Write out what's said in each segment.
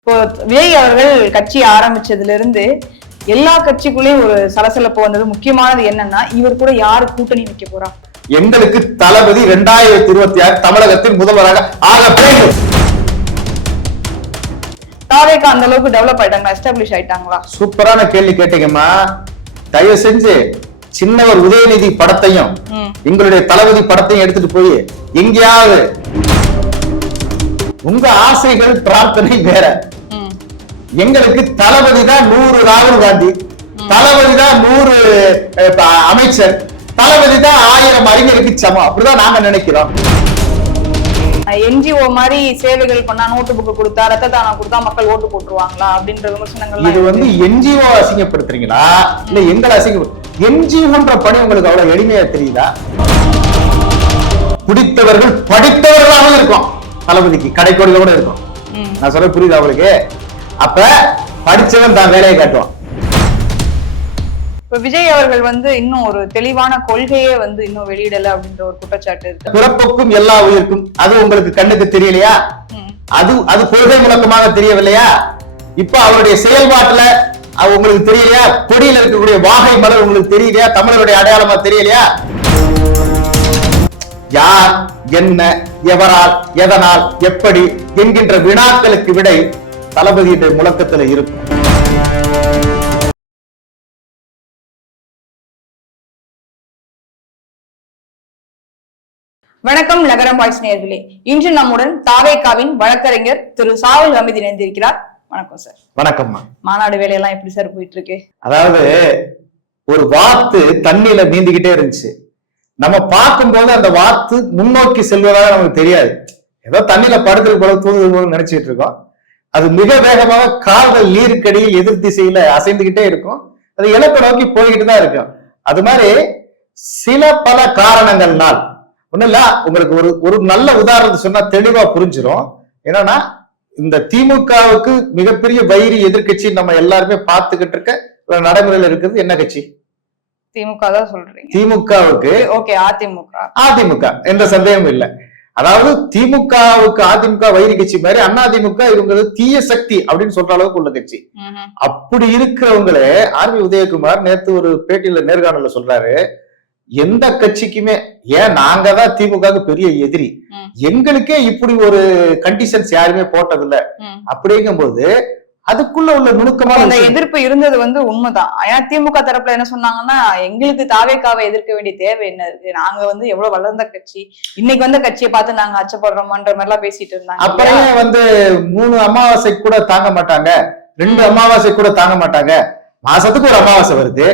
இப்போ விஜய் அவர்கள் கட்சி ஆரம்பிச்சதுல இருந்து எல்லா கட்சிக்குள்ளேயும் ஒரு சலசலப்பு வந்தது. முக்கியமானது என்னன்னா இவர் கூட யாரு கூட்டணி வைக்க போறா? எங்களுக்கு தளபதி இரண்டாயிரத்தி இருபத்தி ஆறு தமிழகத்தின் முதல்வராக ஆக வேண்டும். தாவேக்கா அந்த அளவுக்கு டெவலப் ஆயிட்டாங்களா? எஸ்டாப்ளிஷ் ஆயிட்டாங்களா? சூப்பரான கேள்வி கேட்டீங்கம்மா. தயவு செஞ்சு சின்னவர் உதயநிதி படத்தையும். எங்களுடைய தளபதி படத்தையும் எடுத்துட்டு போய் எங்கேயாவது உங்க ஆசைகள் பிரார்த்தனை வேற. எங்களுக்கு தளபதி தான் நூறு ராகுல் காந்தி. தளபதி தான் நூறு அமைச்சர். தளபதி தான் ஆயிரம் அறிஞருக்கு சமம். அப்படிதான் நாங்க நினைக்கிறோம். என்ஜிஓ மாதிரி சேவைகள் பண்ணா நோட்டு புக்கு கொடுத்தா ரத்த தானம் கொடுத்தா மக்கள் ஓட்டு போட்டுருவாங்களா? அப்படின்ற விமர்சனங்கள் இது வந்து என்ஜிஓ அசிங்கப்படுத்துறீங்களா? இல்ல எங்களை அசிங்க என்ஜிஓன்ற பணி உங்களுக்கு அவ்வளவு எளிமையா தெரியுதா? குடித்தவர்கள் படித்தவர்களாகவும் இருக்கும். தளபதிக்கு கடைக்கோடியில கூட இருக்கும். நான் சொல்ல புரியுதா உங்களுக்கு? அப்ப படிச்சவன் தான் வேலையை காட்டுவான். இப்ப விஜய் அவர்கள் வந்து இன்னும் ஒரு தெளிவான கொள்கையே வந்து இன்னும் வெளியிடல அப்படின்ற ஒரு குற்றச்சாட்டு இருக்கு. பிறப்புக்கும் எல்லா உயிருக்கும். அது உங்களுக்கு கண்ணுக்கு தெரியலையா. அது அது கொள்கை முழக்கமாக தெரியவில்லையா? இப்ப அவருடைய செயல்பாட்டுல அது உங்களுக்கு தெரியலையா? கொடியில இருக்கக்கூடிய வாகை மலர் உங்களுக்கு தெரியலையா? தமிழருடைய அடையாளமா தெரியலையா? யார் என்ன எவரால் எதனால் எப்படி என்கின்ற வினாக்களுக்கு விடை தளபதியுடைய முழக்கத்துல இருக்கும். வணக்கம் நகரம் வாய்ஸ் இன்று நம்முடன் தாவேகாவின் வழக்கறிஞர் திரு சாவல் அமித் இணைந்திருக்கிறார். வணக்கம் சார். வணக்கம்மா. மாநாடு வேலையெல்லாம் எப்படி சார் போயிட்டு இருக்கு? அதாவது ஒரு வாத்து தண்ணியில நீந்திக்கிட்டே இருந்துச்சு. நம்ம பார்க்கும்போது அந்த வாத்து முன்னோக்கி செல்வதாக நமக்கு தெரியாது. ஏதோ தண்ணியில படுத்துட்டு போல தூங்குது போல நினைச்சிட்டு இருக்கோம். அது மிக வேகமாக கால்கள் நீருக்கடியில் எதிர் திசையில அசைந்துகிட்டே இருக்கும். அது இலக்கை நோக்கி போய்கிட்டு தான் இருக்கும். அது மாதிரி சில பல காரணங்கள்னால் ஒண்ணும் இல்ல உங்களுக்கு ஒரு ஒரு நல்ல உதாரணத்தை சொன்னா தெளிவா புரிஞ்சிடும் என்னன்னா இந்த திமுகவுக்கு மிகப்பெரிய வைரி எதிர்க்கட்சி நம்ம எல்லாருமே பார்த்துக்கிட்டு இருக்க ஒரு இருக்கிறது என்ன கட்சி? திமுக தான் சொல்றீங்க திமுகவுக்கு ஓகே அதிமுக அதிமுக எந்த சந்தேகமும் இல்லை அதாவது திமுகவுக்கு அதிமுக வைரி கட்சி மாதிரி அதிமுக இவங்க தீய சக்தி அப்படின்னு சொல்ற அளவுக்கு உள்ள கட்சி. அப்படி இருக்கிறவங்களே ஆர் வி உதயகுமார் நேத்து ஒரு பேட்டியில நேர்காணல்ல சொல்றாரு எந்த கட்சிக்குமே ஏன் நாங்க தான் திமுகவுக்கு பெரிய எதிரி. எங்களுக்கே இப்படி ஒரு கண்டிஷன்ஸ் யாருமே போட்டதில்ல ம். அப்படிங்கும்போது அதுக்குள்ள உள்ள நுணுக்கமான அந்த. எதிர்ப்பு இருந்தது வந்து உண்மைதான். ஏன்னா திமுக தரப்புல என்ன சொன்னாங்கன்னா எங்களுக்கு தாவேக்காவை எதிர்க்க வேண்டிய தேவை என்ன இருக்கு? நாங்க வந்து எவ்வளவு வளர்ந்த கட்சி இன்னைக்கு வந்த கட்சியை பார்த்து நாங்க அச்சப்படுறோமான்ற மாதிரி எல்லாம் பேசிட்டு இருந்தாங்க? அப்புறம் வந்து மூணு அமாவாசை கூட தாங்க மாட்டாங்க. ரெண்டு அமாவாசை கூட தாங்க மாட்டாங்க. மாசத்துக்கு ஒரு அமாவாசை வருது.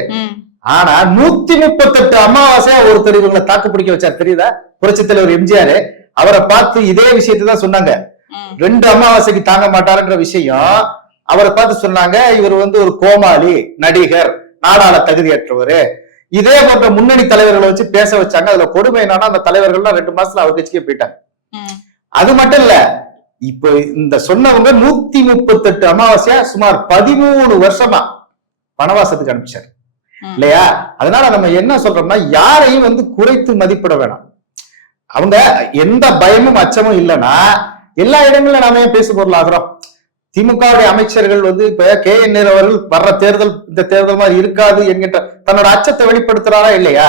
ஆனா நூத்தி முப்பத்தெட்டு அமாவாசையா ஒருத்தர் இவங்களை தாக்கு பிடிக்க வச்சார் தெரியுதா? புரட்சித் தலைவர் எம்ஜிஆர். அவரை பார்த்து இதே விஷயத்தை தான் சொன்னாங்க. ரெண்டு அமாவாசைக்கு தாங்க மாட்டாருன்ற விஷயம் அவரை பார்த்து சொன்னாங்க இவர் வந்து ஒரு கோமாளி நடிகர் நாடாள தகுதியற்றவர். இதே போன்ற முன்னணி தலைவர்களை வச்சு பேச வச்சாங்க. அதுல கொடுமை என்னன்னா அந்த தலைவர்கள்லாம் ரெண்டு மாசத்துல அவர் கட்சிக்கே போயிட்டாங்க. அது மட்டும் இல்ல இப்ப இந்த சொன்னவங்க நூத்தி முப்பத்தெட்டு அமாவாசையா சுமார் பதிமூணு வருஷமா வனவாசத்துக்கு அனுப்பிச்சார். இல்லையா? அதனால நம்ம என்ன சொல்றோம்னா யாரையும் வந்து குறைத்து மதிப்பிட வேணாம். அவங்க எந்த பயமும் அச்சமும் இல்லைன்னா எல்லா இடங்களிலும் நாம ஏன் பேசு பொருள் ஆகிறோம் திமுகவுடைய அமைச்சர்கள் வந்து இப்ப கே என் அவர்கள் வர்ற தேர்தல் இந்த தேர்தல் மாதிரி இருக்காது என்கின்ற தன்னோட அச்சத்தை வெளிப்படுத்துறாரா இல்லையா.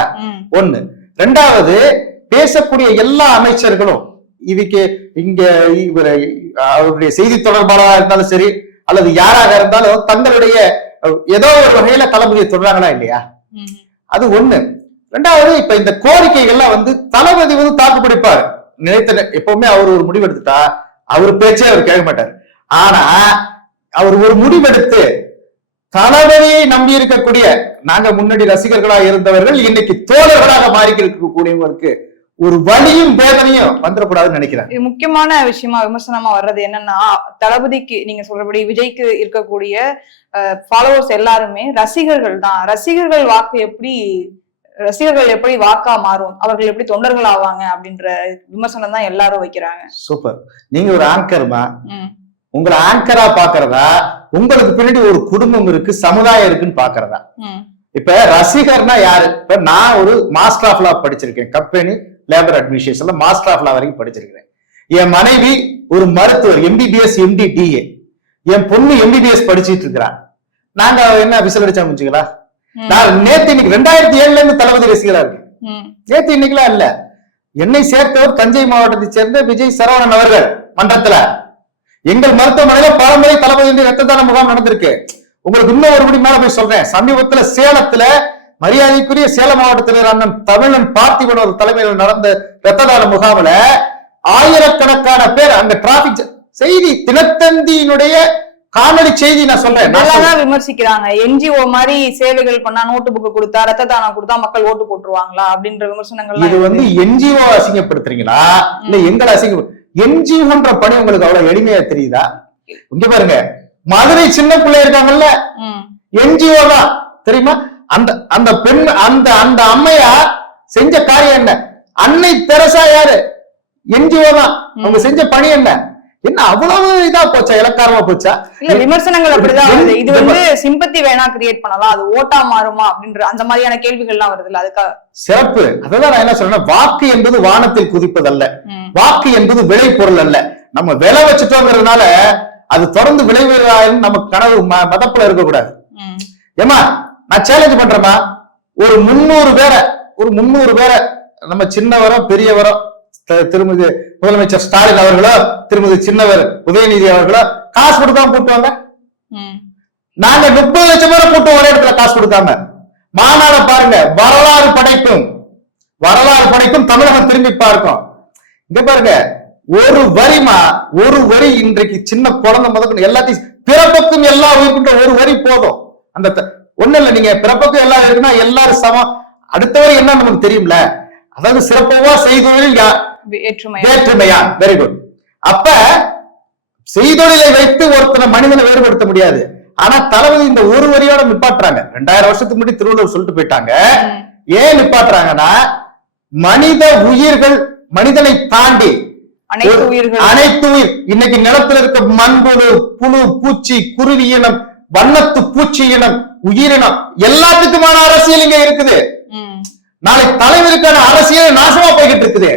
ஒண்ணு. ரெண்டாவது பேசக்கூடிய எல்லா அமைச்சர்களும் இதுக்கு இங்க இவரை அவருடைய செய்தி தொடர்பாளராக இருந்தாலும் சரி அல்லது யாராக இருந்தாலும் தங்களுடைய ஏதோ ஒரு வகையில தளபதியை தொடராங்களா இல்லையா. அது ஒண்ணு. ரெண்டாவது இப்ப இந்த கோரிக்கைகள்லாம் வந்து தளபதி வந்து தாக்கு பிடிப்பார் நினைத்த எப்பவுமே அவர் ஒரு முடிவெடுத்துட்டா அவர் பேச்சே அவர் கேட்க மாட்டார். ஆனா அவர் ஒரு முடிவெடுத்து தளபதியை நம்பி இருக்கக்கூடிய நாங்க முன்னாடி ரசிகர்களா இருந்தவர்கள் இன்னைக்கு தோழர்களாக மாறி இருக்கக்கூடியவங்களுக்கு ஒரு வலியும் வேதனையும் வந்துடக்கூடாதுன்னு நினைக்கிறேன். முக்கியமான விஷயமா விமர்சனமா வர்றது என்னன்னா தளபதிக்கு நீங்க சொல்றபடி விஜய்க்கு இருக்கக்கூடிய ஃபாலோவர்ஸ் எல்லாருமே ரசிகர்கள் தான். ரசிகர்கள் வாக்கு எப்படி ரசிகர்கள் எப்படி வாக்கா மாறும்? அவர்கள் எப்படி தொண்டர்கள் ஆவாங்க அப்படின்ற விமர்சனம் தான் எல்லாரும் வைக்கிறாங்க. சூப்பர். நீங்க ஒரு ஆங்கர்மா. உங்களை ஆங்கரா பாக்குறதா உங்களுக்கு பின்னாடி ஒரு குடும்பம் இருக்கு சமுதாயம் இருக்குன்னு பாக்குறதா. இப்ப ரசிகர்னா யாரு? இப்ப நான் ஒரு மாஸ்டர் ஆஃப் லா படிச்சிருக்கேன். கம்பெனி லேபர் அட்மினிஸ்ட்ரேஷன்ல மாஸ்டர் ஆஃப் லா வரைக்கும் படிச்சிருக்கிறேன். என் மனைவி ஒரு மருத்துவர் எம்பிபிஎஸ் எம்டி டிஏ என் பொண்ணு எம்பிபிஎஸ் படிச்சிட்டு இருக்கிறா. நாங்க என்ன விசில் அடிச்சா முடிச்சுங்களா. நான் நேத்து இன்னைக்கு ரெண்டாயிரத்தி ஏழுல இருந்து தளபதி ரசிகரா இருக்கேன். ம். நேத்து இன்னைக்குலாம் இல்ல. என்னை சேர்த்தவர் தஞ்சை மாவட்டத்தை சேர்ந்த விஜய் சரவணன் அவர்கள் மன்றத்துல. எங்கள் மருத்துவமனையில பலமுறை தளபதி ரத்த தான முகாம் நடந்திருக்கு. உங்களுக்கு இன்னும் ஒரு படி மேல போய் சொல்றேன். சமீபத்துல சேலத்துல மரியாதைக்குரிய சேலம் மாவட்டத்தில் அண்ணன் தமிழன் பார்த்திபன் ஒரு தலைமையில் நடந்த ரத்த தான முகாமில் ஆயிரக்கணக்கான பேர் அங்க டிராபிக் செய்தி தினத்தந்தியினுடைய காணொளி செய்தி நான் சொல்றேன். இதெல்லாம் விமர்சிக்கிறாங்க. என்ஜிஓ மாதிரி சேவைகள் பண்ணா நோட்டு புக்கு கொடுத்தா ரத்த தானம் கொடுத்தா மக்கள் ஓட்டு போட்டுருவாங்களா அப்படின்ற விமர்சனங்கள் இது வந்து என்ஜிஓ அசிங்கப்படுத்துறீங்களா? இல்ல எங்களை அசிங்க என்ஜிஓன்ற பணி உங்களுக்கு அவ்வளவு எளிமையா தெரியுதா? இங்க பாருங்க. மதுரை சின்ன பிள்ளை இருக்காங்கல்ல? என்ஜிஓ தான் தெரியுமா? அந்த அந்த பெண் அந்த அந்த அம்மையார் செஞ்ச காரியம் என்ன? அன்னை தெரசா யாரு? என்ஜிஓ தான் அவங்க செஞ்ச பணி என்ன? என்ன அவ்வளவு இதா போச்சா? இலக்காரமா போச்சா? இல்ல விமர்சனங்கள் அப்படிதான் வருது. இது வந்து சிம்பத்தி வேணா கிரியேட் பண்ணலாம். அது ஓட்டா மாறுமா அப்படின்ற அந்த மாதிரியான கேள்விகள்லாம் வருது இல்ல அதுக்காக. சிறப்பு. அததான் நான் என்ன சொல்றேன் வாக்கு என்பது வானத்தில் குதிப்பதல்ல. வாக்கு என்பது விளை பொருள் அல்ல. நம்ம விலை வச்சுட்டோங்கிறதுனால அது தொடர்ந்து விளைவுறாயும் நமக்கு கனவு மதப்புல இருக்கக்கூடாது. ம். ஏமா நான் சேலஞ்ச் பண்றேமா ஒரு முன்னூறு பேரை ஒரு முன்னூறு பேரை நம்ம சின்னவரோ பெரியவரோ த- திருமிகு முதலமைச்சர் ஸ்டாலின் அவர்களோ திருமிகு சின்னவர் உதயநிதி அவர்களோ காசு கொடுக்காம கூட்டுவாங்க. நாங்க முப்பது லட்சம் பேரை கூட்டு ஒரே இடத்துல காசு கொடுக்காம. மாநாட பாருங்க வரலாறு படைக்கும் வரலாறு படைக்கும் தமிழகம் திரும்பி பார்க்கும். இங்க பாருங்க ஒரு வரிமா ஒரு வரி இன்றைக்கு சின்ன குழந்தை முதற்கொண்டு எல்லாத்தையும் பிறப்புக்கும் எல்லா உயிர்கின்ற ஒரு வரி போதும். அந்த ஒண்ணு இல்ல நீங்க பிறப்புக்கும் எல்லாம் இருக்குன்னா எல்லாரும் சமம். அடுத்த வரி என்ன நமக்கு தெரியும்ல? அதாவது சிறப்பவா செய்தொழில் யா- வேற்றுமை வேற்றுமையா? வெரி குட் அப்ப செய்தொழிலை வைத்து ஒருத்தனை மனிதனை வேறுபடுத்த முடியாது. ஆனா தளபதி இந்த ஒரு வரியோட நிப்பாட்டுறாங்க. ரெண்டாயிரம் வருஷத்துக்கு முன்னாடி திருவள்ளுவர் சொல்லிட்டு போயிட்டாங்க. ஏன் நிப்பாட்டுறாங்கன்னா மனித உயிர்கள் மனிதனை தாண்டி அனைத்து உயிர். இன்னைக்கு நிலத்துல இருக்க மண்புழு புழு பூச்சி குருவி இனம் வண்ணத்து பூச்சி இனம் உயிரினம் எல்லாத்துக்குமான அரசியல் இங்க இருக்குது. நாளை தலைவருக்கான அரசியல் நாசமா போய்கிட்டு இருக்குது.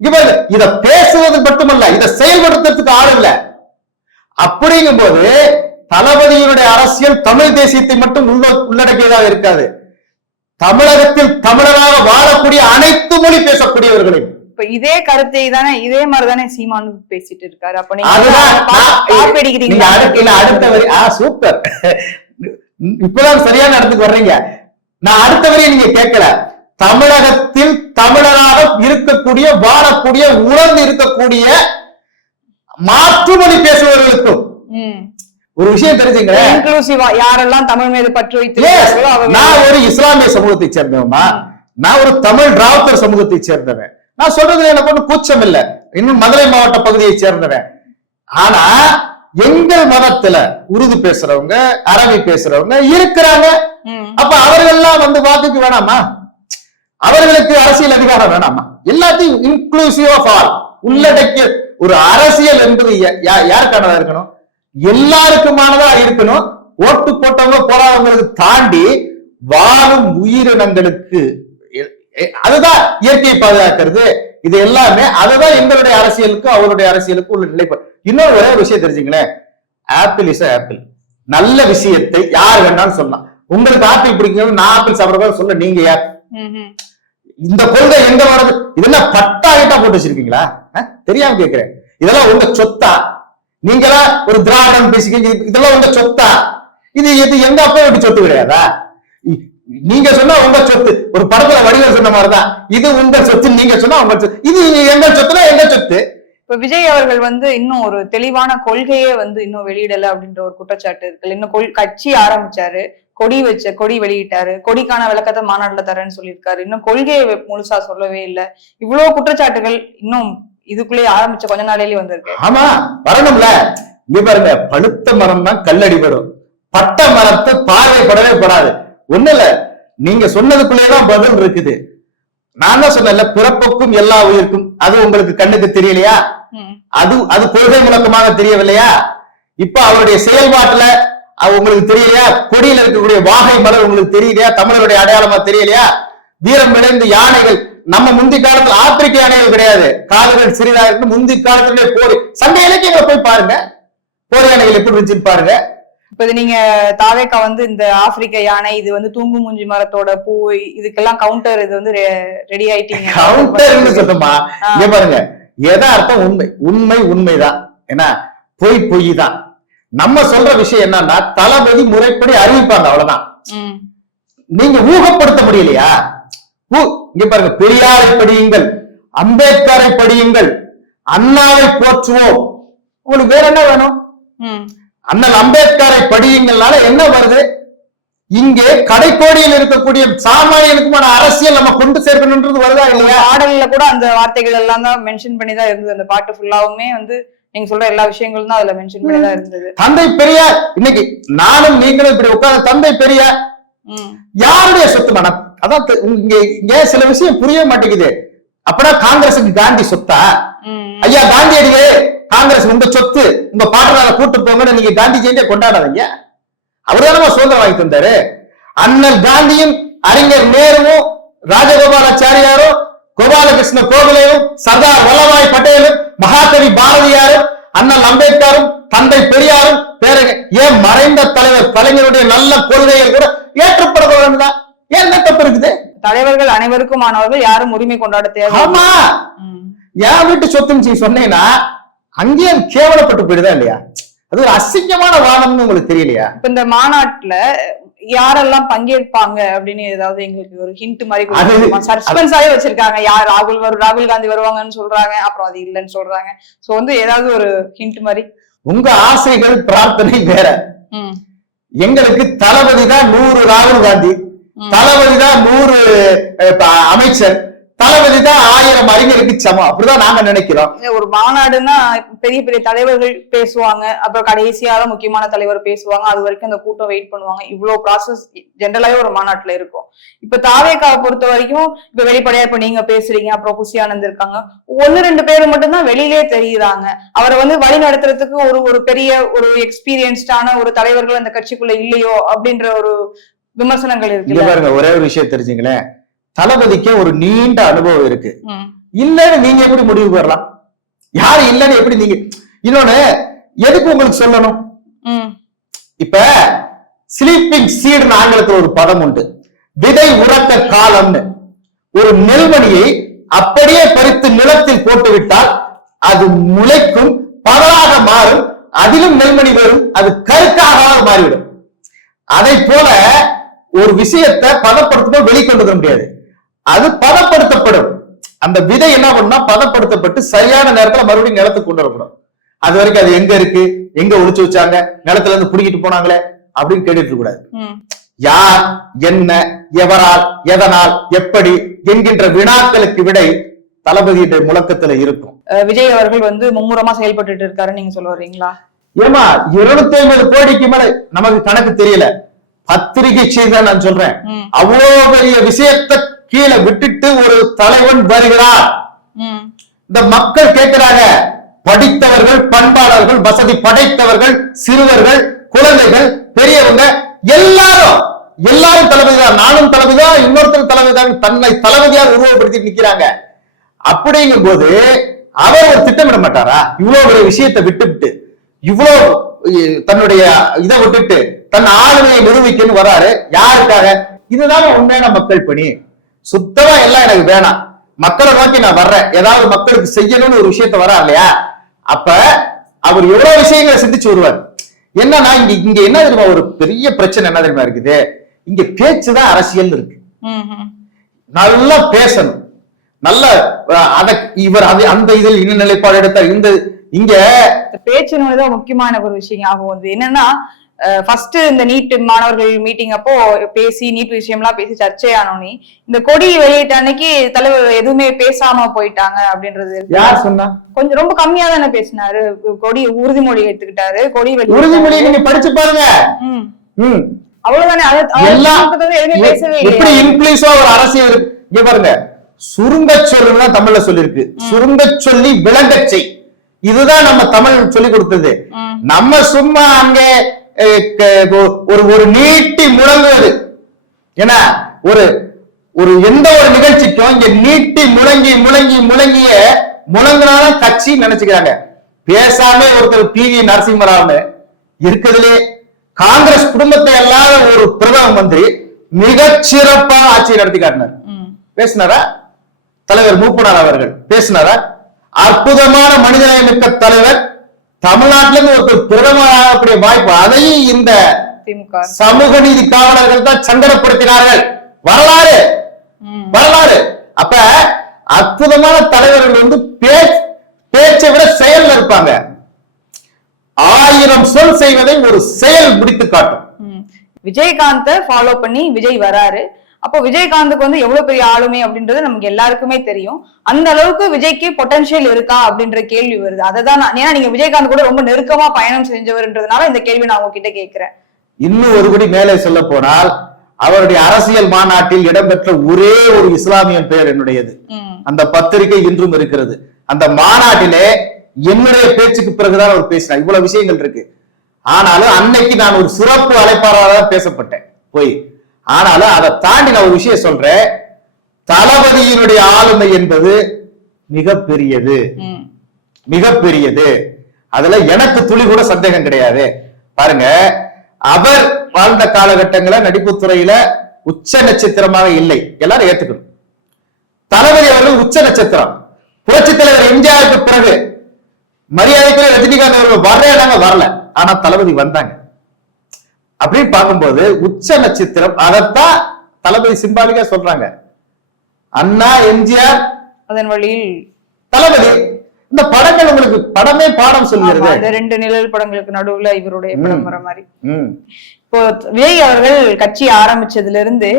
இத பேசுவது மட்டுமல்ல இத செயல்படுத்துறதுக்கு ஆள் இல்ல. அப்படிங்கும்போது தளபதியினுடைய அரசியல் தமிழ் தேசியத்தை மட்டும் உள்ள உள்ளடக்கியதாக இருக்காது. தமிழகத்தில் தமிழராக வாழக்கூடிய அனைத்து மொழி பேசக்கூடியவர்களையும். இப்ப இதே கருத்தை தானே இதே மாதிரிதானே சீமானு பேசிட்டு இருக்காரு. அப்ப சூப்பர். இப்பதான் சரியான இடத்துக்கு வர்றீங்க. நான் அடுத்த வரியை நீங்க கேட்கல. தமிழகத்தில் தமிழராக இருக்கக்கூடிய வாழக்கூடிய உணர்ந்து இருக்கக்கூடிய மாற்றுமொழி பேசுபவர்களுக்கும் ஒரு விஷயம் தெரிஞ்சுங்க இன்க்ளூசிவா யாரெல்லாம் தமிழ் மீது பற்று அவங்க நான் ஒரு இஸ்லாமிய சமூகத்தை சேர்ந்தவமா நான் ஒரு தமிழ் டிராவிடர் சமூகத்தை சேர்ந்தவன். நான் சொல்றதுல எனக்கு ஒண்ணு கூச்சம் இல்ல. இன்னும் மதுரை மாவட்ட பகுதியை சேர்ந்தவன். ஆனா எங்கள் மதத்துல உருது பேசுறவங்க அரபி பேசுறவங்க இருக்கிறாங்க. அப்ப அவர்கள்லாம் வந்து வாக்குக்கு வேணாமா? அவர்களுக்கு அரசியல் அதிகாரம் வேணாமா? எல்லாத்தையும் இன்க்ளூசிவ் ஆஃப் ஆல் உள்ளடக்கிய ஒரு அரசியல் என்பது யாருக்கானதா இருக்கணும்? எல்லாருக்குமானதா இருக்கணும். ஓட்டு போட்டவங்க போறாதவங்களுக்கு தாண்டி வாழும் உயிரினங்களுக்கு அதுதான் இயற்கையை பாதுகாக்கிறது. இது எல்லாமே அதுதான் எங்களுடைய அரசியலுக்கு அவருடைய அரசியலுக்கு உள்ள நிலைப்பாடு இன்னொரு ஒரே ஒரு விஷயம் தெரிஞ்சுங்களேன். ஆப்பிள் இஸ் ஆப்பிள் நல்ல விஷயத்தை யார் வேணாலும் சொல்லலாம். உங்களுக்கு ஆப்பிள் பிடிக்கும் நான் ஆப்பிள் சாப்பிடுறதா சொல்ல நீங்க யார்? இந்த கொள்கை எங்க வரது இதெல்லாம் பட்டா கிட்டா போட்டு வச்சிருக்கீங்களா? தெரியாம கேக்குறேன். இதெல்லாம் உங்க சொத்தா? நீங்களா ஒரு திராவிடம் பேசிக்கீங்க இது- இதெல்லாம் உங்க சொத்தா? இது இது எங்க அப்பா வீட்டு சொத்து கிடையாதா? நீங்க சொன்னா உங்க சொத்து. ஒரு படத்துல வடிவம் சொன்ன மாதிரிதான். இது உங்க சொத்து நீங்க சொன்னா உங்க சொத்து இது எங்க சொத்துனா எங்க சொத்து? இப்ப விஜய் அவர்கள் வந்து இன்னும் ஒரு தெளிவான கொள்கையே வந்து இன்னும் வெளியிடல அப்படின்ற ஒரு குற்றச்சாட்டு இருக்கு இன்னும் கட்சி ஆரம்பிச்சாரு. கொடி வச்ச கொடி வெளியிட்டாரு. கொடிக்கான விளக்கத்தை மாநாட்டுல தரேன்னு சொல்லியிருக்காரு. இன்னும் கொள்கையை முழுசா சொல்லவே இல்லை. இவ்வளவு குற்றச்சாட்டுகள் இன்னும் இதுக்குள்ளேயே ஆரம்பிச்ச கொஞ்ச நாளையிலேயே வந்திருக்கு. ஆமா வரணும்ல. இங்க பாருங்க பழுத்த மரம் தான் கல்லடிபடும் பட்ட மரத்தை பார்வை படவே படாது. ஒண்ணு இல்ல. நீங்க சொன்னதுக்குள்ளேதான் பதில் இருக்குது. நான் தான் சொன்னேன்ல பிறப்புக்கும் எல்லா உயிருக்கும். அது உங்களுக்கு கண்ணுக்கு தெரியலையா. அது அது கொள்கை முழக்கமாக தெரியவில்லையா? இப்ப அவருடைய செயல்பாட்டுல உங்களுக்கு தெரியலையா? கொடியில இருக்கக்கூடிய வாகை மலர் உங்களுக்கு தெரியலையா? தமிழருடைய அடையாளமா தெரியலையா? வீரம் விளைந்த யானைகள் நம்ம முந்தி காலத்துல ஆப்பிரிக்க யானைகள் கிடையாது. கால்கள் சிறிதா இருக்கு முந்தி காலத்திலே போர் சங்க இலக்கியங்களை போய் பாருங்க. போர் யானைகள் எப்படி இருந்துச்சுன்னு பாருங்க. இப்ப இது நீங்க தாவேக்கா வந்து இந்த ஆப்பிரிக்க யானை இது வந்து தூங்கு மூஞ்சி மரத்தோட பூ இதுக்கெல்லாம் கவுண்டர் இது வந்து ரெடி ஆயிட்டீங்க. கவுண்டர்னு சொல்லுமா. இங்க பாருங்க. எதார்த்தம் உண்மை. உண்மை உண்மைதான். என்ன பொய் பொய் தான் நம்ம சொல்ற விஷயம் என்னன்னா தளபதி முறைப்படி அறிவிப்பாங்க அவ்வளவுதான். ம், நீங்க ஊகப்படுத்த முடியலையா? ஊ- இங்க பாருங்க பெரியாரை படியுங்கள் அம்பேத்கரை படியுங்கள் அண்ணாவை போற்றுவோம். உங்களுக்கு வேற என்ன வேணும்? ம். அண்ணல் அம்பேத்கரை படியுங்கள்னால என்ன வருது? இங்கே கடைக்கோடியில் இருக்கக்கூடிய சாமானியனுக்குமான அரசியல் நம்ம கொண்டு சேர்க்கணுன்றது வருதா இல்லையா? பாடல்ல கூட அந்த வார்த்தைகள் எல்லாம் தான் மென்ஷன் பண்ணி தான் இருந்தது. அந்த பாட்டு ஃபுல்லாவுமே வந்து நீங்க சொல்ற எல்லா விஷயங்களும் தான் அதுல மென்ஷன் பண்ணி தான் இருந்தது. தந்தை பெரியார் இன்னைக்கு நானும் நீங்களும் இப்படி உட்கார்ந்து தந்தை பெரியார். ம், யாருடைய சொத்து மனம்? அதான் இங்க இங்க சில விஷயம் புரிய மாட்டேங்குது. அப்பனா காங்கிரசுக்கு காந்தி சொத்தா? ஐயா காந்தியடிகளே காங்கிரஸ் உங்க சொத்து. உங்க பாட்டனால கூட்டு போங்கன்னு நீங்க காந்தி ஜெயந்தியை கொண்டாடாதீங்க. அவர்தானமா சுதந்திரம் வாங்கி தந்தாரு. அண்ணல் காந்தியும் அறிஞர் நேருவும் ராஜகோபாலாச்சாரியாரும் கோபாலகிருஷ்ண கோகலேயும் சர்தார் வல்லபாய் பட்டேலும் மகாகவி பாரதியாரும் அண்ணல் அம்பேத்கரும் தந்தை பெரியாரும் பேரங்க ஏன் மறைந்த தலைவர் கலைஞருடைய நல்ல கொள்கைகள் கூட ஏற்றுப்பட ஏன் என்ன தப்பு இருக்குது? தலைவர்கள் அனைவருக்குமானவர்கள் யாரும் உரிமை கொண்டாட தேவை ஆமா. என் வீட்டு சொத்துன்னு நீ சொன்னீங்கன்னா அங்கேயே கேவலப்பட்டு போயிடுதா இல்லையா? அது ஒரு அசிங்கமான வாதம்னு உங்களுக்கு தெரியலையா? இப்ப இந்த மாநாட்டுல யாரெல்லாம் பங்கேற்பாங்க அப்படின்னு ஏதாவது எங்களுக்கு ஒரு ஹிண்ட் மாதிரி சஸ்பென்ஸாவே வச்சிருக்காங்க. யார்? ராகுல் வரும் ராகுல் காந்தி வருவாங்கன்னு சொல்றாங்க. அப்புறம் அது இல்லைன்னு சொல்றாங்க. சோ வந்து ஏதாவது ஒரு ஹிண்ட் மாதிரி. உங்க ஆசைகள் பிரார்த்தனை வேற. எங்களுக்கு தளபதி தான் நூறு ராகுல் காந்தி. தளபதி தான் நூறு அமைச்சர். தளபதி தான் ஆயிரம் அறிஞருக்கு சமம். அப்படிதான் நாங்க நினைக்கிறோம். ஒரு மாநாடுன்னா பெரிய பெரிய தலைவர்கள் பேசுவாங்க. அப்புறம் கடைசியா தான் முக்கியமான தலைவர் பேசுவாங்க. அது வரைக்கும் அந்த கூட்டம் வெயிட் பண்ணுவாங்க. இவ்வளவு ப்ராசஸ் ஜென்ரலாவே ஒரு மாநாட்டுல இருக்கும். இப்ப தாவேக்காவை பொறுத்த வரைக்கும் இப்ப வெளிப்படையா இப்ப நீங்க பேசுறீங்க. அப்புறம் குஷி ஆனந்த் இருக்காங்க. ஒன்னு ரெண்டு பேர் மட்டும்தான் வெளியிலே தெரியுறாங்க. அவரை வந்து வழி நடத்துறதுக்கு ஒரு ஒரு பெரிய ஒரு எக்ஸ்பீரியன்ஸ்டான ஒரு தலைவர்கள் அந்த கட்சிக்குள்ள இல்லையோ அப்படின்ற ஒரு விமர்சனங்கள் பாருங்க ஒரே ஒரு விஷயம் தெரிஞ்சுங்களேன். தளபதிக்கு ஒரு நீண்ட அனுபவம் இருக்கு. இல்லன்னு நீங்க எப்படி முடிவு பெறலாம் யாரு இல்லன்னு எப்படி நீங்க இன்னொன்னு எதுக்கு உங்களுக்கு சொல்லணும்? இப்ப ஸ்லீப்பிங் சீடுன்னு ஆங்கிலத்துல ஒரு பதம் உண்டு. விதை உறக்க காலம்னு. ஒரு நெல்மணியை அப்படியே பறித்து நிலத்தில் போட்டு விட்டால் அது முளைக்கும் பதராக மாறும் அதிலும் நெல்மணி வரும் அது கருக்காக மாறிவிடும். அதை போல ஒரு விஷயத்தை பதப்படுத்தணும் வெளிக்கொண்டு வர முடியாது. அது பதப்படுத்தப்படும். அந்த விதை என்ன பண்ணும்னா பதப்படுத்தப்பட்டு சரியான நேரத்துல மறுபடியும் நிலத்துக்கு கொண்டு வரப்படும். அது வரைக்கும் அது எங்க இருக்கு? எங்க ஒளிச்சு வச்சாங்க? நிலத்துல இருந்து புடிக்கிட்டு போனாங்களே? அப்படின்னு கேட்டுட்டு கூடாது. யார் என்ன எவரால் எதனால் எப்படி என்கின்ற வினாக்களுக்கு விடை தளபதியுடைய முழக்கத்துல இருக்கும். விஜய் அவர்கள் வந்து மும்முரமா செயல்பட்டுட்டு இருக்காருன்னு நீங்க சொல்ல வர்றீங்களா? ஏமா இருநூத்தி ஐம்பது கோடிக்கு மேல நமக்கு கணக்கு தெரியல. பத்திரிகை செய்தி நான் சொல்றேன். அவ்வளவு பெரிய விஷயத்தை கீழே விட்டுட்டு ஒரு தலைவன் வருகிறார். இந்த மக்கள் கேட்கிறாங்க படித்தவர்கள் பண்பாளர்கள் வசதி படைத்தவர்கள் சிறுவர்கள் குழந்தைகள் பெரியவங்க எல்லாரும் எல்லாரும் தளபதிதான் நானும் தளபதிதான் இன்னொருத்தர் தளபதிதான் தன்னை தளபதியாக உருவப்படுத்தி நிக்கிறாங்க. அப்படிங்கும் போது அவர் ஒரு திட்டமிட மாட்டாரா? இவ்வளவு பெரிய விஷயத்தை விட்டுவிட்டு இவ்வளவு தன்னுடைய இதை விட்டுட்டு தன் ஆளுமையை நிரூபிக்கன்னு வராரு. யாருக்காக? இதுதாங்க உண்மையான மக்கள் பணி. சுத்தமா எல்லாம் எனக்கு வேணாம். மக்களை நோக்கி நான் வர்றேன். ஏதாவது மக்களுக்கு செய்யணும்னு ஒரு விஷயத்த வரா இல்லையா? அப்ப அவர் எவ்வளவு விஷயங்களை சிந்திச்சு வருவார். என்னன்னா இங்க இங்க என்ன தெரியுமா? ஒரு பெரிய பிரச்சனை என்ன தெரியுமா இருக்குது? இங்க பேச்சுதான் அரசியல் இருக்கு. நல்லா பேசணும். நல்ல அத இவர் அது அந்த இதில் இன்ன நிலைப்பாடு எடுத்தார்? இந்த இங்க பேச்சு முக்கியமான ஒரு விஷயம் வந்து என்னன்னா ஃபர்ஸ்ட் இந்த நீட் மாணவர்கள் மீட்டிங் அப்போ பேசி நீட் விஷயம்லாம் பேசி சர்ச்சையானோனே இந்த கொடி வெளியிட்ட அன்னைக்கு தலைவர் எதுவுமே பேசாம போயிட்டாங்க அப்படின்றது. யார் சொன்னா? கொஞ்சம் ரொம்ப கம்மியா தானே பேசினாரு. கொடி உறுதிமொழி எடுத்துக்கிட்டாரு. கொடி வெளியிட்டாரு. உறுதிமொழியை நீங்க படிச்சு பாருங்க. அவ்வளவுதானே? எப்படி இன்க்ளீஷா ஒரு அரசியல். இங்க பாருங்க. சுருங்க சொல்லுன்னு தமிழ்ல சொல்லிருக்கு சுருங்க சொல்லி விளங்கச் செய். இதுதான் நம்ம தமிழ் சொல்லி கொடுத்தது. நம்ம சும்மா அங்க ஒரு ஒரு நீட்டி முழங்குவது. ஏன்னா ஒரு ஒரு எந்த ஒரு நிகழ்ச்சிக்கும் இங்க நீட்டி முழங்கி முழங்கி முழங்கிய முழங்குனாலும் கட்சி நினைச்சுக்கிறாங்க. பேசாம ஒருத்தர் பி வி நரசிம்மராவ்னு இருக்கிறதுலே காங்கிரஸ் குடும்பத்தை அல்லாத ஒரு பிரதம மந்திரி மிகச் சிறப்பா ஆட்சி நடத்தி காட்டினார். பேசினாரா? தலைவர் மூப்பனார் அவர்கள். பேசினாரா? அற்புதமான மனிதநேயமிக்க தலைவர் தமிழ்நாட்டில இருந்து ஒருத்தர் பிரதமர் ஆகக்கூடிய வாய்ப்பு அதையும் இந்த சமூக நீதி காவலர்கள் தான் சங்கடப்படுத்தினார்கள். வரலாறு. வரலாறு. அப்ப அற்புதமான தலைவர்கள் வந்து பேச் பேச்சை விட செயல்ல இருப்பாங்க. ஆயிரம் சொல் செய்வதை ஒரு செயல் முடித்து காட்டும். விஜயகாந்த ஃபாலோ பண்ணி விஜய் வராரு. அப்போ விஜயகாந்துக்கு வந்து எவ்வளவு பெரிய ஆளுமை அப்படின்றது நமக்கு எல்லாருக்குமே தெரியும். அந்த அளவுக்கு விஜய்க்கு பொட்டன்ஷியல் இருக்கா அப்படின்ற கேள்வி வருது. அதை தான் ஏன்னா நீங்க விஜயகாந்த் கூட ரொம்ப நெருக்கமா பயணம் செஞ்சவர்ன்றதுனால இந்த கேள்வி நான் உங்ககிட்ட கேட்கிறேன். இன்னும் ஒருபடி மேலே சொல்ல போனால் அவருடைய அரசியல் மாநாட்டில் இடம்பெற்ற ஒரே ஒரு இஸ்லாமியன் பெயர் என்னுடையது. அந்த பத்திரிகை இன்றும் இருக்கிறது. அந்த மாநாட்டிலே என்னுடைய பேச்சுக்கு பிறகுதான் அவர் பேசினார். இவ்வளவு விஷயங்கள் இருக்கு. ஆனாலும் அன்னைக்கு நான் ஒரு சிறப்பு அழைப்பாளராக பேசப்பட்டேன். போய். ஆனாலும் அதை தாண்டி நான் ஒரு விஷயம் சொல்றேன். தளபதியினுடைய ஆளுமை என்பது மிகப்பெரியது. ம். மிகப்பெரியது. அதுல எனக்கு துளி கூட சந்தேகம் கிடையாது. பாருங்க அவர் வாழ்ந்த காலகட்டங்கள நடிப்பு துறையில உச்ச நட்சத்திரமாக இல்லை. எல்லாரும் ஏத்துக்கணும். தளபதி அவர்கள் உச்ச நட்சத்திரம். புரட்சி தலைவர் எம்ஜிஆருக்கு பிறகு மரியாதைக்குரிய ரஜினிகாந்த் அவர்கள் வரல வரல. ஆனா தளபதி வந்தாங்க. அப்படின்னு பார்க்கும்போது உச்ச நட்சத்திரம் அதைத்தான் தளபதி சிம்பாலிக்கா சொல்றாங்க. அண்ணா எம்ஜிஆர் அதன் வழியில். தளபதி இந்த படங்கள் உங்களுக்கு படமே பாடம் இந்த ரெண்டு நிழல் படங்களுக்கு நடுவுல இவருடைய படம் வர மாதிரி. இப்போ விஜய் அவர்கள் கட்சி ஆரம்பிச்சதுல இருந்து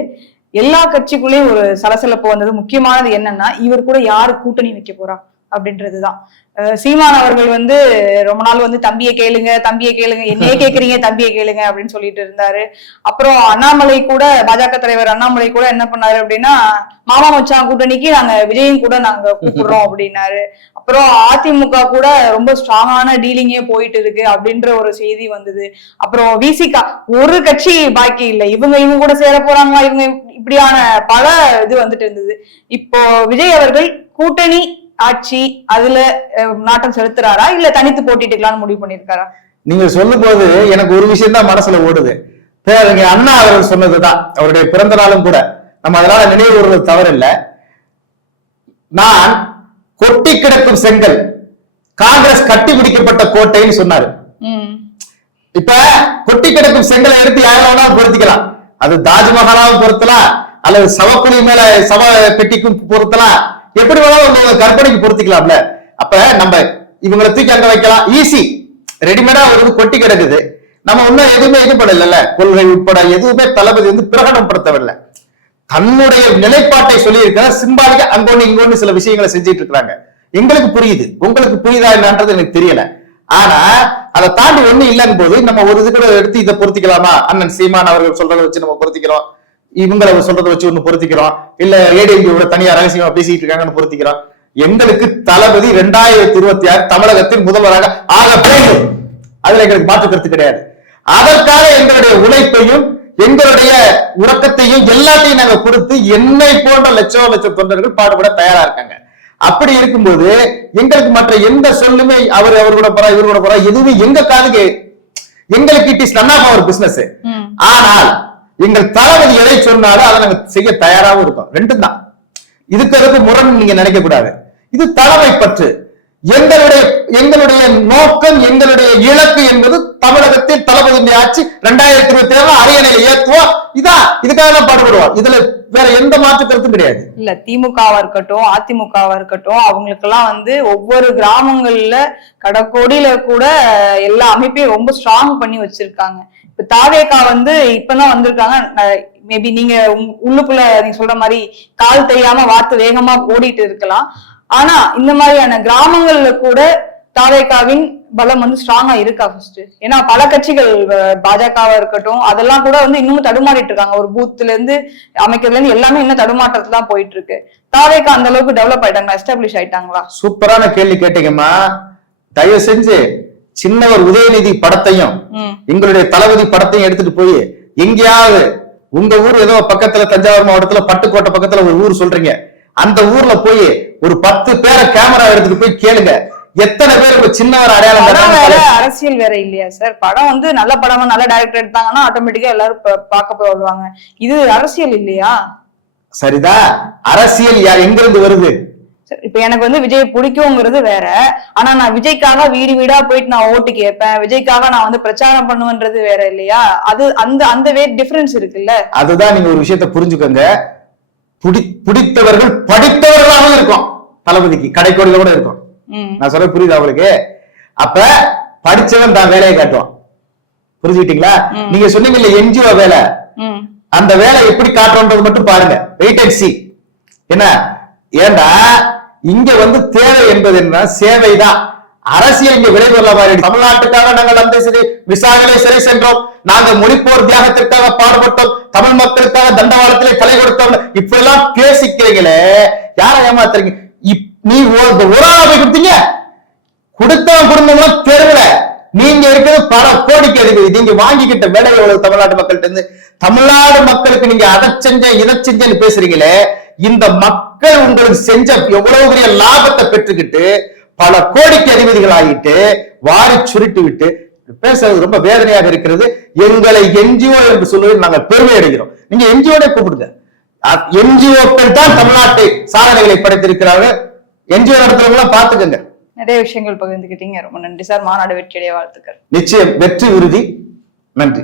எல்லா கட்சிக்குள்ளேயும் ஒரு சலசலப்பு வந்தது. முக்கியமானது என்னன்னா இவர் கூட யாரு கூட்டணி வைக்க போறா? அப்படின்றது தான் சீமான் அவர்கள் வந்து ரொம்ப நாள் வந்து தம்பியை கேளுங்க தம்பியை கேளுங்க என்னையே கேக்குறீங்க தம்பியை கேளுங்க அப்படின்னு சொல்லிட்டு இருந்தாரு. அப்புறம் அண்ணாமலை கூட பாஜக தலைவர் அண்ணாமலை கூட என்ன பண்ணாரு அப்படின்னா மாமா மச்சான் கூட்டணிக்கு நாங்க விஜயும் கூட நாங்க கூப்பிடுறோம் அப்படின்னாரு. அப்புறம் அதிமுக கூட ரொம்ப ஸ்ட்ராங்கான டீலிங்கே போயிட்டு இருக்கு அப்படின்ற ஒரு செய்தி வந்தது. அப்புறம் விசிகா ஒரு கட்சி பாக்கி இல்லை. இவங்க இவங்க கூட சேர போறாங்களா? இவங்க இப்படியான பல இது வந்துட்டு இருந்தது. இப்போ விஜய் அவர்கள் கூட்டணி ஆட்சி அதுல நாட்டம் செலுத்துறாரா? இல்ல தனித்து போட்டிட்டுக்கலாம்னு முடிவு பண்ணிருக்காரா நீங்க சொல்லும் போது எனக்கு ஒரு விஷயம் தான் மனசுல ஓடுது. அண்ணா அவர்கள் சொன்னதுதான். அவருடைய பிறந்த நாளும் கூட. நம்ம அதனால நினைவு கூறுவது தவறில்ல. நான் கொட்டி கிடக்கும் செங்கல் காங்கிரஸ் கட்டி பிடிக்கப்பட்ட கோட்டைன்னு சொன்னாரு. இப்ப கொட்டி கிடக்கும் செங்கலை எடுத்து யாரும் வேணாலும் பொருத்திக்கலாம். அது தாஜ்மஹாலாவும் பொருத்தலாம். அல்லது சவக்குழி மேல சவ பெட்டிக்கும் பொருத்தலாம். எப்படி வேணாலும் உங்க கற்பனைக்கு பொருத்திக்கலாம்ல? அப்ப நம்ம இவங்களை தூக்கி அங்க வைக்கலாம். ஈஸி ரெடிமேடா ஒரு கொட்டி கிடக்குது. நம்ம இன்னும் எதுவுமே இது பண்ணல கொள்கை உட்பட எதுவுமே தளபதி வந்து பிரகடனப்படுத்தவில்லை. தன்னுடைய நிலைப்பாட்டை சொல்லி இருக்கிற ஒண்ணு இங்க ஒண்ணு சில விஷயங்களை செஞ்சிட்டு இருக்காங்க எங்களுக்கு புரியுது. உங்களுக்கு புரியுதா என்னன்றது எனக்கு தெரியல. ஆனா அதை தாண்டி ஒண்ணு இல்லைன்னு போது நம்ம ஒரு இது கூட எடுத்து இதை பொருத்திக்கலாமா? அண்ணன் சீமான் அவர்கள் சொல்றதை வச்சு நம்ம பொருத்திக்கிறோம். இவங்களை சொல்றதை வச்சு ஒண்ணு பொருத்திக்கிறோம். இல்ல ஏடிஎம்கே தனியா ரகசியமா பேசிட்டு இருக்காங்கன்னு பொருத்திக்கிறோம். எங்களுக்கு தளபதி ரெண்டாயிரத்தி இருபத்தி ஆறு தமிழகத்தின் முதல்வராக ஆக வேண்டும். அதுல எங்களுக்கு மாற்று கருத்து கிடையாது. அதற்காக எங்களுடைய உழைப்பையும் எங்களுடைய உறக்கத்தையும் எல்லாத்தையும் நாங்க கொடுத்து என்னை போன்ற லட்சம் லட்சம் தொண்டர்கள் பாடுபட தயாரா இருக்காங்க. அப்படி இருக்கும்போது எங்களுக்கு மற்ற எந்த சொல்லுமே அவர் அவர் கூட போறா இவர் கூட போறா எதுவுமே எங்க காதுக்கு எங்களுக்கு it is none of our business ஆனால் எங்கள் தளபதி எதை சொன்னாலும் அதை நாங்க செய்ய தயாராகவும் இருக்கோம். ரெண்டும் தான். இதுக்கு அதுக்கு முரண் நீங்க நினைக்க கூடாது. இது தலைமை பற்று. எங்களுடைய எங்களுடைய நோக்கம் எங்களுடைய இலக்கு என்பது தமிழகத்தில் தளபதியுடைய ஆட்சி ரெண்டாயிரத்தி இருபத்தி ஏழு அரியணையில் ஏத்துவோம் இதான் இதுக்காக தான் பாடுபடுவோம் இதுல வேற எந்த மாற்று கருத்தும் கிடையாது. இல்ல திமுகவா இருக்கட்டும் அதிமுகவா இருக்கட்டும் அவங்களுக்கெல்லாம் வந்து ஒவ்வொரு கிராமங்கள்ல கடற்கொடியில கூட எல்லா அமைப்பையும் ரொம்ப ஸ்ட்ராங் பண்ணி வச்சிருக்காங்க. இப்ப தாவேகா வந்து இப்பதான் வந்திருக்காங்க. மேபி நீங்க உள்ளுக்குள்ள நீங்க சொல்ற மாதிரி கால் தெரியாம வார்த்தை வேகமா ஓடிட்டு இருக்கலாம். ஆனா இந்த மாதிரியான கிராமங்கள்ல கூட தாவேகாவின் பலம் வந்து ஸ்ட்ராங்கா இருக்கா ஃபர்ஸ்ட் ஏன்னா பல கட்சிகள் பாஜகவா இருக்கட்டும் அதெல்லாம் கூட வந்து இன்னமும் தடுமாறிட்டு இருக்காங்க. ஒரு பூத்ல இருந்து அமைக்கிறதுல இருந்து எல்லாமே இன்னும் தடுமாற்றத்துல தான் போயிட்டு இருக்கு. தாவேகா அந்த அளவுக்கு டெவலப் ஆயிட்டாங்களா? எஸ்டாப்ளிஷ் ஆயிட்டாங்களா? சூப்பரான கேள்வி கேட்டீங்கம்மா. தயவு செஞ்சு சின்னவர் உதயநிதி படத்தையும் எங்களுடைய தளபதி படத்தையும் எடுத்துட்டு போய் எங்கேயாவது உங்க ஊர் ஏதோ பக்கத்துல தஞ்சாவூர் மாவட்டத்துல பட்டுக்கோட்டை பக்கத்துல ஒரு ஊர் சொல்றீங்க. அந்த ஊர்ல போய் ஒரு பத்து பேரை கேமரா எடுத்துட்டு போய் கேளுங்க. எத்தனை பேர் இப்ப சின்னவர் அடையாளம் வேற? அரசியல் வேற இல்லையா சார் படம் வந்து நல்ல படமா நல்ல டைரக்டர் எடுத்தாங்கன்னா ஆட்டோமேட்டிக்கா எல்லாரும் பார்க்க போய் வருவாங்க. இது அரசியல் இல்லையா? சரிதா? அரசியல் யா- எங்கிருந்து வருது? இப்ப எனக்கு வந்து விஜய் பிடிக்குங்கிறது வேற. ஆனா நான் விஜய்க்காக வீடு வீடா போயிட்டு நான் ஓட்டு கேட்பேன். விஜய்க்காக நான் வந்து பிரச்சாரம் பண்ணுவேன்றது வேற இல்லையா? அது அந்த அந்த வே டிஃபரன்ஸ் இருக்குல்ல? அதுதான் நீங்க ஒரு விஷயத்தை புரிஞ்சுக்கோங்க. புடி பிடித்தவர்கள் படித்தவர்களாகவும் இருக்கும். தளபதிக்கு கடைக்கோடியில கூட இருக்கும். நான் சொல்ல புரியுதா உங்களுக்கு? அப்ப படிச்சவன் தான் வேலையை காட்டுவான். புரிஞ்சுக்கிட்டீங்களா? நீங்க சொன்னீங்கல்ல என்ஜிஓ வேலை? அந்த வேலை எப்படி காட்டுறோன்றது மட்டும் பாருங்க. வெயிட் அண்ட் சி என்ன? ஏண்டா? இங்க வந்து தேவை என்பது என்ன? சேவைதான் அரசியல் இங்க விளைவுள்ள மாதிரி தமிழ்நாட்டுக்காக நாங்கள் அந்த சரி விசாகலை சிறை சென்றோம். நாங்கள் மொழிப்போர் தியாகத்திற்காக பாடுபட்டோம். தமிழ் மக்களுக்காக தண்டவாளத்திலே தலை கொடுத்தோம். இப்படி எல்லாம் பேசிக்கிறீங்களே யார ஏமாத்துறீங்க? இப்- நீ ஒரு ஒரு ஆளா போய் கொடுத்தீங்க. கொடுத்தவன் குடும்பம்லாம் தெருவுல நீங்க இருக்கிறது பல கோடிக்கு அதிபதி. நீங்க வாங்கிக்கிட்ட வேலை எவ்வளவு தமிழ்நாட்டு மக்கள்கிட்ட இருந்து? தமிழ்நாடு மக்களுக்கு நீங்க அதை செஞ்ச இதை செஞ்சேன்னு பேசுறீங்களே இந்த மக்கள் உங்களுக்கு செஞ்ச எவ்வளவு பெரிய லாபத்தை பெற்றுக்கிட்டு பல கோடிக்கு அதிபதிகள் ஆகிட்டு வாரி சுருட்டி விட்டு பேசுறது ரொம்ப வேதனையாக இருக்கிறது. எங்களை என்ஜிஓ என்று சொல்வதில் நாங்கள் பெருமை அடைகிறோம். நீங்க என்ஜிஓட கூப்பிடுங்க. என்ஜிஓக்கள் தான் தமிழ்நாட்டை சாதனைகளை படைத்திருக்கிறார்கள். என்ஜிஓ நடத்துறவங்க பாத்துக்கங்க நிறைய விஷயங்கள் பகிர்ந்துக்கிட்டீங்க ரொம்ப நன்றி சார். மாநாடு வெற்றியடைய வாழ்த்துக்கள். நிச்சயம் வெற்றி உறுதி. நன்றி.